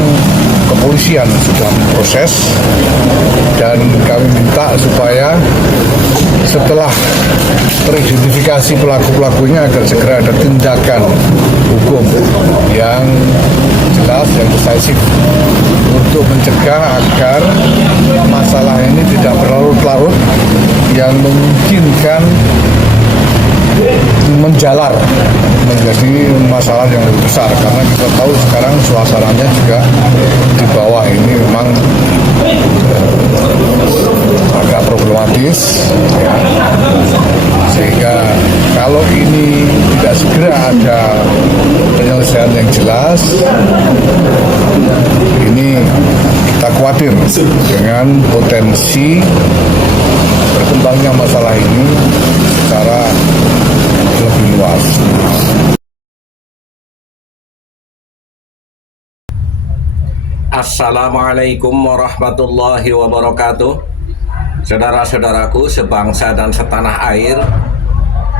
sekarang kepolisian sudah memproses dan kami minta supaya setelah teridentifikasi pelaku-pelakunya agar segera ada tindakan hukum yang jelas dan decisif untuk mencegah agar masalah ini tidak berlarut-larut yang memungkinkan menjalar menjadi masalah yang lebih besar, karena kita tahu sekarang suasananya juga di bawah ini memang agak problematis ya. Sehingga kalau ini tidak segera ada penyelesaian yang jelas, ini kita khawatir dengan potensi berkembangnya masalah ini secara lebih luas. Assalamualaikum warahmatullahi wabarakatuh. Saudara-saudaraku sebangsa dan setanah air,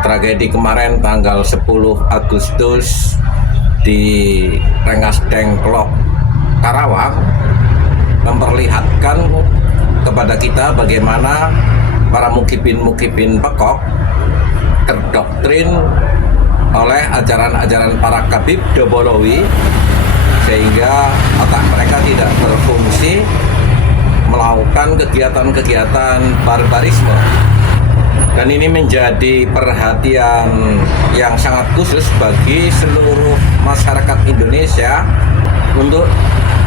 tragedi kemarin tanggal 10 Agustus di Rengas Dengklok, Karawang memperlihatkan kepada kita bagaimana para mukibin pekok terdoktrin oleh ajaran-ajaran para Khabib Dobolowi, sehingga otak mereka tidak berfungsi melakukan kegiatan-kegiatan barbarisme. Dan ini menjadi perhatian yang sangat khusus bagi seluruh masyarakat Indonesia untuk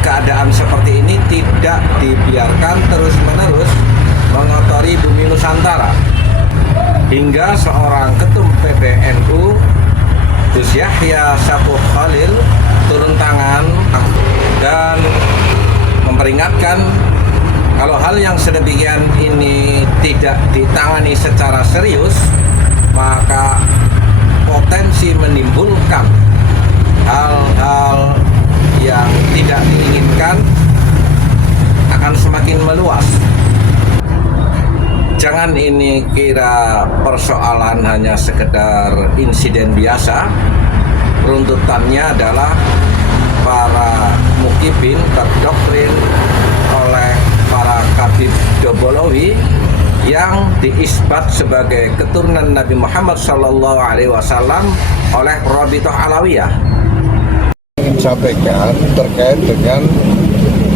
keadaan seperti ini tidak dibiarkan terus-menerus mengotori bumi Nusantara. Hingga seorang ketum PBNU, Gus Yahya Syapuh Khalil, turun tangan dan memperingatkan kalau hal yang sedemikian ini tidak ditangani secara serius, maka potensi menimbulkan hal-hal yang tidak diinginkan akan semakin meluas. Jangan ini kira persoalan hanya sekedar insiden biasa. Runtutannya adalah para mukibin terdoktrin oleh para Khabib Dobolowi yang diisbat sebagai keturunan Nabi Muhammad SAW oleh Rabithah Alawiyah. Ingin sampaikan terkait dengan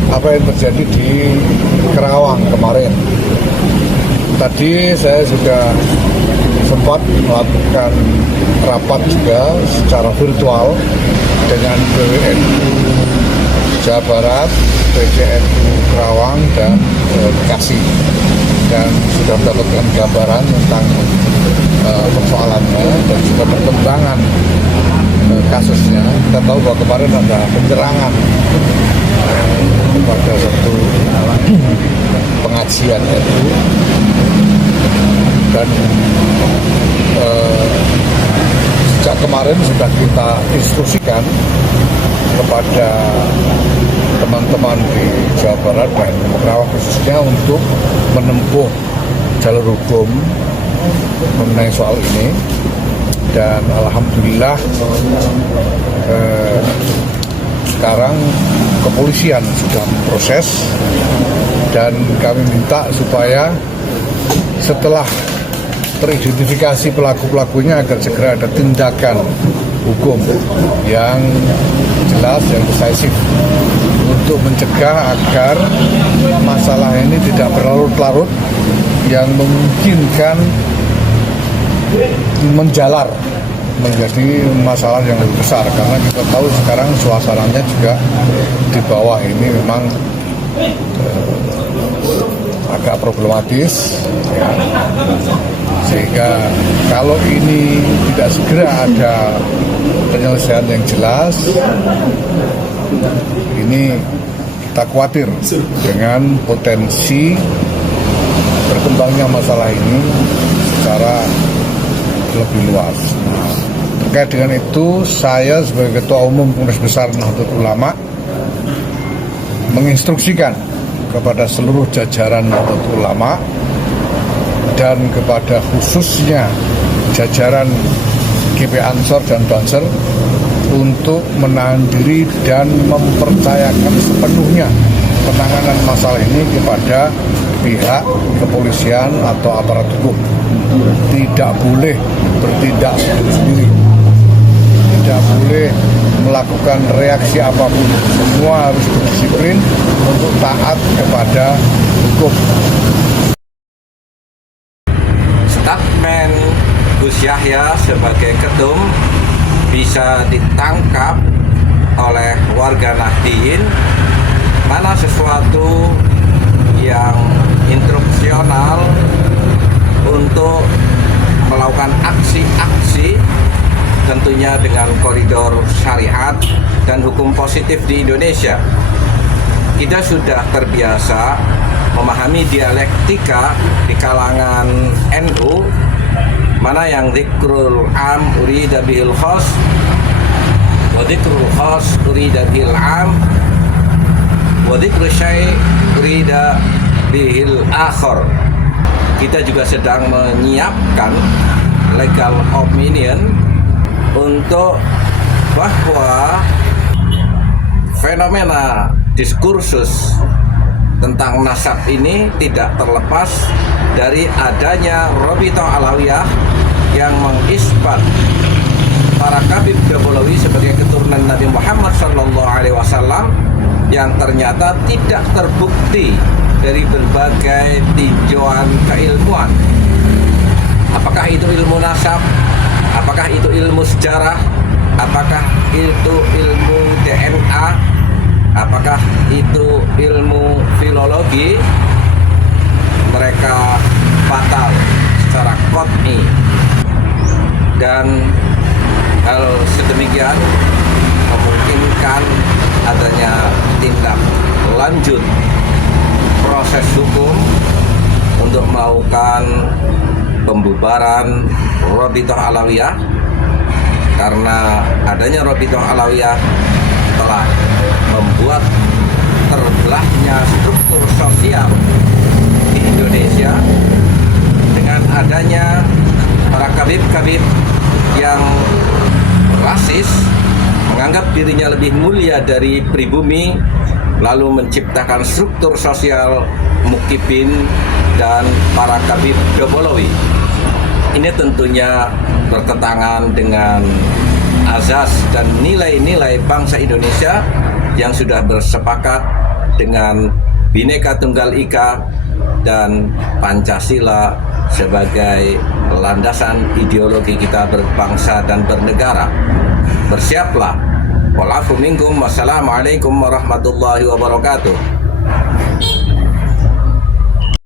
apa yang terjadi di Karawang kemarin. Tadi saya sudah sempat melakukan rapat juga secara virtual dengan PWNU Jawa Barat, PCNU Karawang, dan Bekasi, dan sudah mendapatkan gambaran tentang persoalannya dan juga perkembangan kasusnya. Kita tahu bahwa kemarin ada penyerangan pada satu pengajian itu, dan sejak kemarin sudah kita instruksikan kepada teman-teman di Jawa Barat dan Karawang khususnya untuk menempuh jalur hukum mengenai soal ini. Dan alhamdulillah sekarang kepolisian sudah memproses dan kami minta supaya setelah teridentifikasi pelaku-pelakunya agar segera ada tindakan hukum yang jelas, yang decisif untuk mencegah agar masalah ini tidak berlarut-larut yang memungkinkan menjalar menjadi masalah yang lebih besar, karena kita tahu sekarang suasananya juga di bawah ini memang agak problematis ya. Sehingga kalau ini tidak segera ada penyelesaian yang jelas, ini kita khawatir dengan potensi berkembangnya masalah ini secara lebih luas. Terkait dengan itu, saya sebagai Ketua Umum Kongres Besar Nahdlatul Ulama menginstruksikan kepada seluruh jajaran Nahdlatul Ulama dan kepada khususnya jajaran GP Ansor dan Banser untuk menahan diri dan mempercayakan sepenuhnya penanganan masalah ini kepada pihak kepolisian atau aparat hukum. Tidak boleh bertindak sendiri, tidak boleh melakukan reaksi apapun. Semua harus berdisiplin untuk taat kepada hukum. Statement Gus Yahya sebagai ketum bisa ditangkap oleh warga Nahdliyin mana sesuatu yang instruksional untuk melakukan aksi-aksi tentunya dengan koridor syariat dan hukum positif di Indonesia. Kita sudah terbiasa memahami dialektika di kalangan NU, mana yang dzikrul am urida bihil khas wa dzikrul khas urida bihil am wa dzikrul syai' urida bihil akhar. Kita juga sedang menyiapkan legal opinion untuk bahwa fenomena diskursus tentang nasab ini tidak terlepas dari adanya Rabithah Alawiyah yang mengisbat para Kabib Dobolawi sebagai keturunan Nabi Muhammad SAW yang ternyata tidak terbukti dari berbagai tinjauan keilmuan. Apakah itu ilmu nasab? Apakah itu ilmu sejarah? Apakah itu ilmu DNA? Apakah itu ilmu filologi? Mereka batal secara qat'i. Dan hal sedemikian memungkinkan adanya tindak lanjut proses hukum untuk melakukan pembubaran Rabithah Alawiyah, karena adanya Rabithah Alawiyah telah membuat terbelahnya struktur sosial di Indonesia dengan adanya para kabib-kabib yang rasis, menganggap dirinya lebih mulia dari pribumi, lalu menciptakan struktur sosial mukibin dan para kabib Dobolawi. Ini tentunya bertentangan dengan azas dan nilai-nilai bangsa Indonesia yang sudah bersepakat dengan Bhinneka Tunggal Ika dan Pancasila sebagai landasan ideologi kita berbangsa dan bernegara. Bersiaplah. Walafu minkum. Wassalamualaikum warahmatullahi wabarakatuh.